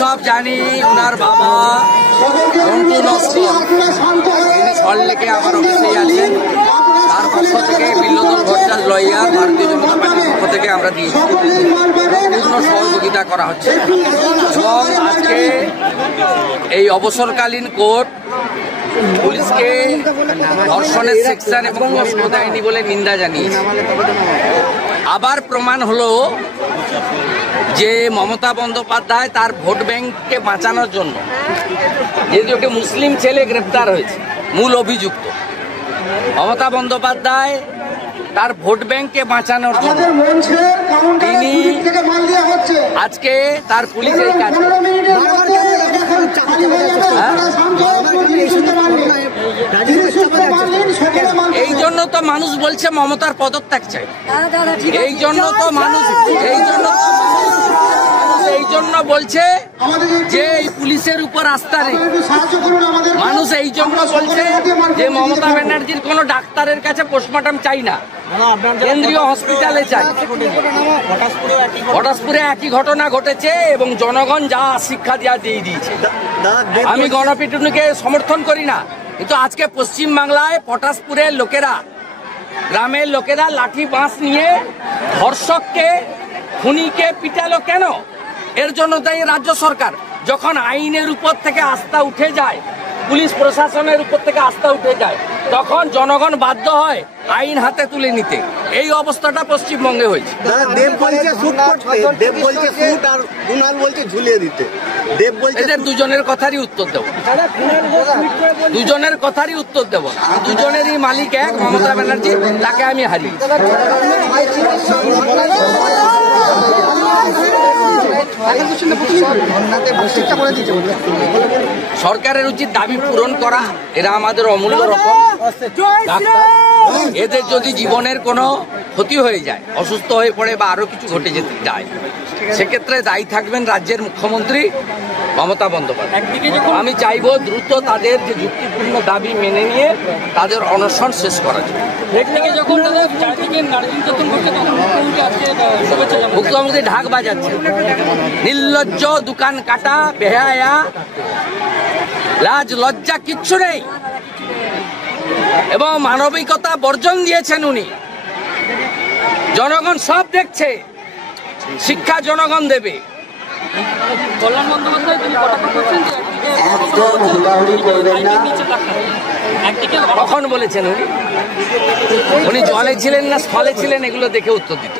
সব জানি ওনার বাবা রন্টু নস্কর তিনি সল্টলেকে আমার অফিসেই আছেন। তার পক্ষ থেকে বিল্লদল ভট্টাচার্য লয়ার ভারতীয় জনতা পার্টির পক্ষ থেকে আমরা দিয়েছি, পূর্ণ সহযোগিতা করা হচ্ছে। এবং আজকে এই অবসরকালীন কোর্ট পুলিশকে ধর্ষণের সেকশন এবং প্রশ্ন দেয়নি বলে নিন্দা জানিয়েছে। আবার প্রমাণ হলো যে মমতা বন্দ্যোপাধ্যায় তার ভোট ব্যাংককে বাঁচানোর জন্য, যেহেতু একটি মুসলিম ছেলে গ্রেপ্তার হয়েছে মূল অভিযুক্ত, মমতা বন্দ্যোপাধ্যায় তার ভোট ব্যাংককে বাঁচানোর জন্য তিনি আজকে তার পুলিশ এই কাজ এই জন্য তো মানুষ বলছে মমতার পদত্যাগ চাই। এই জন্য তো মানুষ এই জন্য বলছে যে এই পুলিশের উপর আস্থা নেই। মানুষ এই জন্য বলছে যে মমতা ব্যানার্জির কোনো ডাক্তারের কাছে পোস্টমর্টম চাই না, কেন্দ্রীয় হসপিটালে চাই। পটাশপুরে একই ঘটনা ঘটেছে এবং জনগণ যা শিক্ষা দিয়ে দিয়েছে। আমি গণপিটুনিকে সমর্থন করি না, কিন্তু আজকে পশ্চিমবাংলায় পটাশপুরের লোকেরা, গ্রামের লোকেরা লাঠি বাঁশ নিয়ে ধর্ষককে খুনিকে পিটালো কেন? এর জন্য দায়ী রাজ্য সরকার। যখন আইনের উপর থেকে আস্থা উঠে যায়, পুলিশ প্রশাসনের উপর থেকে আস্থা উঠে যায়, তখন জনগণ বাধ্য হয় আইন হাতে তুলে নিতে। এই অবস্থাটা পশ্চিমবঙ্গে হয়েছে। এদের দুজনের কথারই উত্তর দেব, দুজনের কথারই উত্তর দেব। দুজনেরই মালিক এক, মমতা ব্যানার্জি, তাকে আমি হারিয়ে। সরকারের উচিত দাবি পূরণ করা, এরা আমাদের অমূল্য রকম। এদের যদি জীবনের কোনো ক্ষতি হয়ে যায়, অসুস্থ হয়ে পড়ে বা আরো কিছু ঘটে যেতে যায়, সেক্ষেত্রে দায়ী থাকবেন রাজ্যের মুখ্যমন্ত্রী মমতা বন্দ্যোপাধ্যায়। আমি চাইব দ্রুত তাদের যে যুক্তিপূর্ণ দাবি মেনে নিয়ে তাদের অনশন শেষ করা যায়। মুখ্যমন্ত্রী ঢাক বাজাচ্ছে, নির্লজ্জ, দোকান কাটা, বেহায়া, লাজ লজ্জা কিচ্ছু নেই এবং মানবিকতা বর্জন দিয়েছেন উনি। জনগণ সব দেখছে, শিক্ষা জনগণ দেবে। কল্যাণ বন্দ্যোপাধ্যায় তিনি কটাক্ষ করছেন যে কখন বলেছেন উনি জলে ছিলেন না স্থলে ছিলেন, এগুলো দেখে উত্তর দিতে।